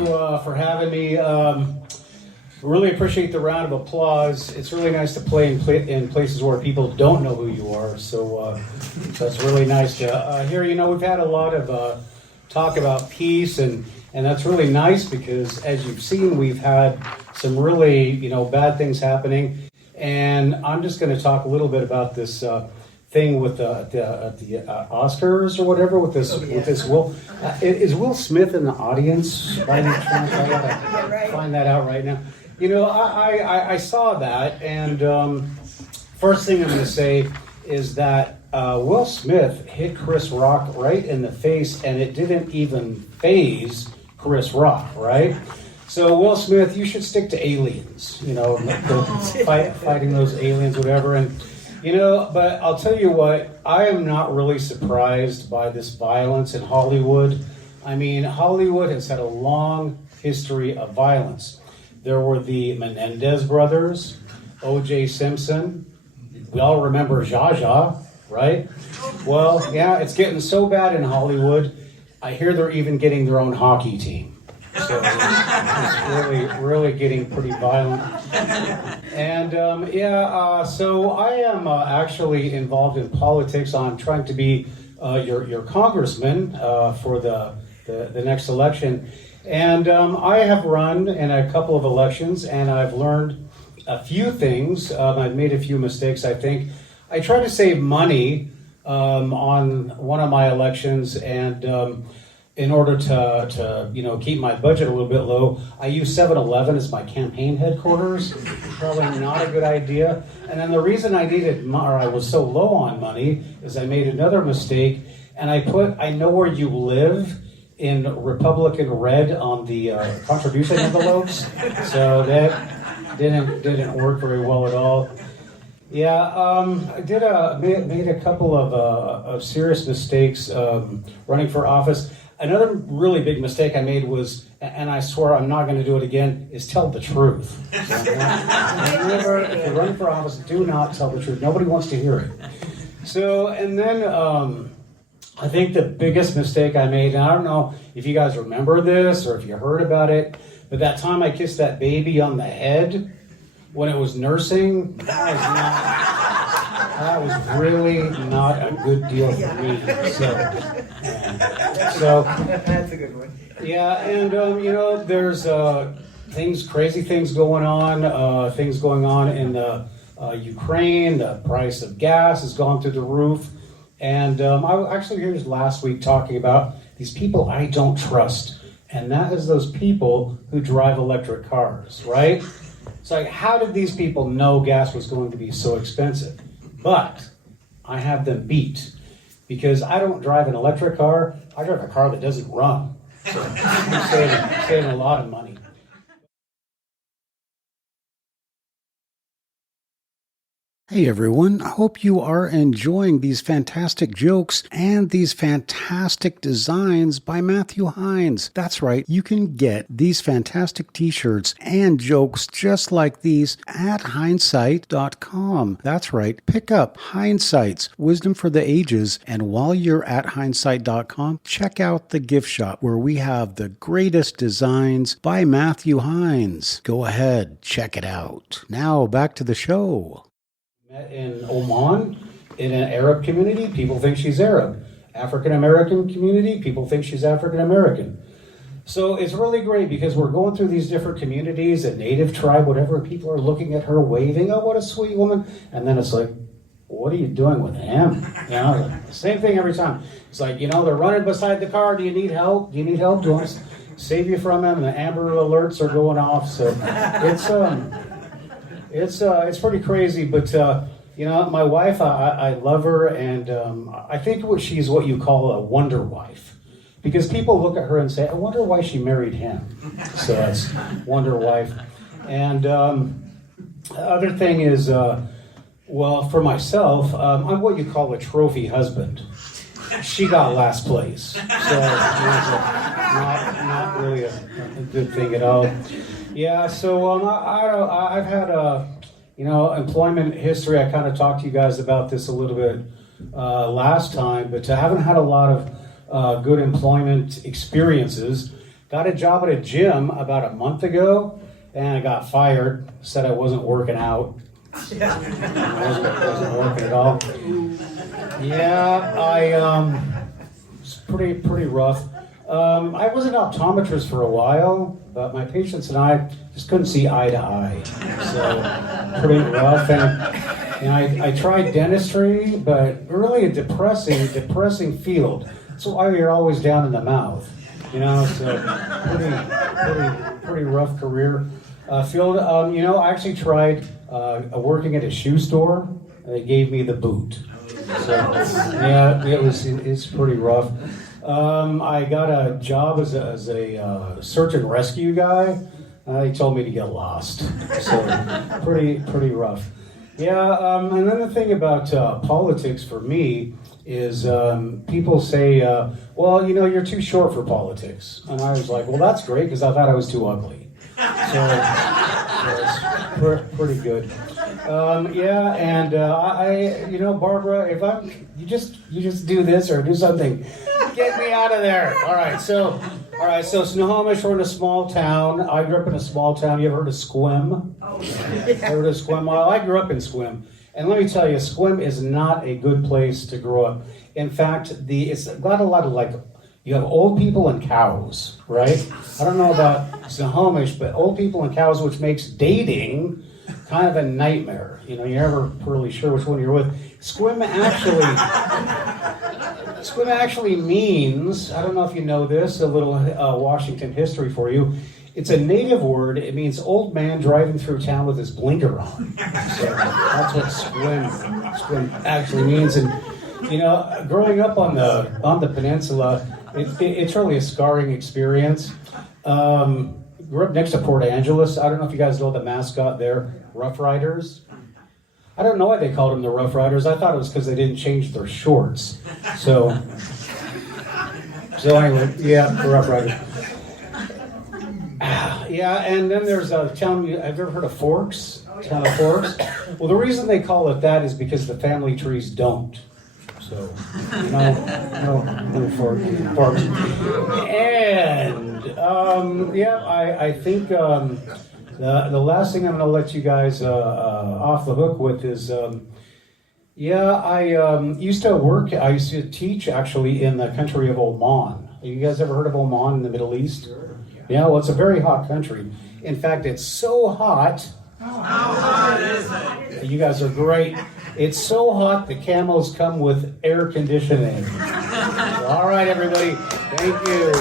you for having me. Really appreciate the round of applause. It's really nice to play in places where people don't know who you are. So that's really nice to hear. You know, we've had a lot of talk about peace, and that's really nice because, as you've seen, we've had some really, bad things happening. And I'm just going to talk a little bit about this thing with the Oscars or whatever with this Will. Is Will Smith in the audience? By any chance? I gotta find that out right now. I saw that, and first thing I'm going to say is that Will Smith hit Chris Rock right in the face, and it didn't even faze Chris Rock, right? So Will Smith, you should stick to aliens, fighting those aliens, whatever. And but I'll tell you what, I am not really surprised by this violence in Hollywood. I mean, Hollywood has had a long history of violence. There were the Menendez brothers, O.J. Simpson. We all remember Zsa Zsa, right? Well, yeah, it's getting so bad in Hollywood. I hear they're even getting their own hockey team. So it's really getting pretty violent. And so I am actually involved in politics. I'm trying to be your congressman for the next election. And I have run in a couple of elections, and I've learned a few things. I've made a few mistakes, I think. I tried to save money on one of my elections, and in order to keep my budget a little bit low, I used 7-Eleven as my campaign headquarters. Probably not a good idea. And then the reason I was so low on money is I made another mistake, and I put "I know where you live" in Republican red on the contribution envelopes. So that didn't work very well at all. Yeah, I made a couple of serious mistakes running for office. Another really big mistake I made was, and I swear I'm not going to do it again, is tell the truth. So never, if you're running for office, do not tell the truth. Nobody wants to hear it. So, and then I think the biggest mistake I made, and I don't know if you guys remember this or if you heard about it, but that time I kissed that baby on the head when it was nursing, that was really not a good deal for me. So that's a good one. Yeah, and there's crazy things going on in Ukraine. The price of gas has gone through the roof. And I was actually here last week talking about these people I don't trust. And that is those people who drive electric cars, right? It's like, how did these people know gas was going to be so expensive? But I have them beat, because I don't drive an electric car. I drive a car that doesn't run. So I'm saving a lot of money. Hey everyone, I hope you are enjoying these fantastic jokes and these fantastic designs by Matthew Heines. That's right, you can get these fantastic t-shirts and jokes just like these at HEINESSIGHT.com. That's right, pick up HEINESSIGHTS, Wisdom for the Ages, and while you're at HEINESSIGHT.com, check out the gift shop where we have the greatest designs by Matthew Heines. Go ahead, check it out. Now back to the show. Met in Oman, in an Arab community, people think she's Arab. African American community, people think she's African American. So it's really great because we're going through these different communities, a native tribe, whatever, people are looking at her waving, oh, what a sweet woman. And then it's like, what are you doing with him? Same thing every time. It's like, they're running beside the car. Do you need help? Do you need help? Do you want to save you from him? And the Amber Alerts are going off. So it's pretty crazy, but my wife, I love her, and I think she's what you call a wonder wife, because people look at her and say, I wonder why she married him. So that's wonder wife. And the other thing is, for myself, I'm what you call a trophy husband. She got last place, so not really a good thing at all. Yeah, so I've had employment history. I kind of talked to you guys about this a little bit last time, but I haven't had a lot of good employment experiences. got a job at a gym about a month ago, and I got fired. Said I wasn't working out. wasn't working at all. Yeah, it's pretty rough. I was an optometrist for a while, but my patients and I just couldn't see eye to eye. So pretty rough. And I tried dentistry, but really a depressing field. So why you're always down in the mouth, you know. So pretty rough career field. I actually tried working at a shoe store. They gave me the boot. So yeah, it's pretty rough. I got a job as a search and rescue guy. He told me to get lost. So pretty rough. Yeah, and then the thing about politics for me is people say, well, you're too short for politics. And I was like, well, that's great, because I thought I was too ugly. So it's pretty good. Yeah, and Barbara, if you just do this or do something, get me out of there. All right, so Snohomish, we're in a small town. I grew up in a small town. You ever heard of Squim? Oh, yeah. Heard of Squim? Well, I grew up in Squim. And let me tell you, Squim is not a good place to grow up. In fact, it's got a lot of you have old people and cows, right? I don't know about Snohomish, but old people and cows, which makes dating kind of a nightmare. You're never really sure which one you're with. Squim actually means, I don't know if you know this, a little Washington history for you. It's a native word. It means old man driving through town with his blinker on. So that's what squim actually means. And growing up on the peninsula, it's really a scarring experience. Grew up next to Port Angeles. I don't know if you guys know the mascot there, Rough Riders. I don't know why they called them the Rough Riders. I thought it was because they didn't change their shorts. So anyway, yeah, the Rough Riders. Yeah, and then there's a town, have you ever heard of Forks? Town of Forks? Well, the reason they call it that is because the family trees don't. So, no Forks. And, I think the last thing I'm going to let you guys off the hook with is, I used to teach actually in the country of Oman. You guys ever heard of Oman in the Middle East? Sure. Yeah, well, it's a very hot country. In fact, it's so hot. How hot is it? You guys are great. It's so hot the camels come with air conditioning. All right, everybody. Thank you.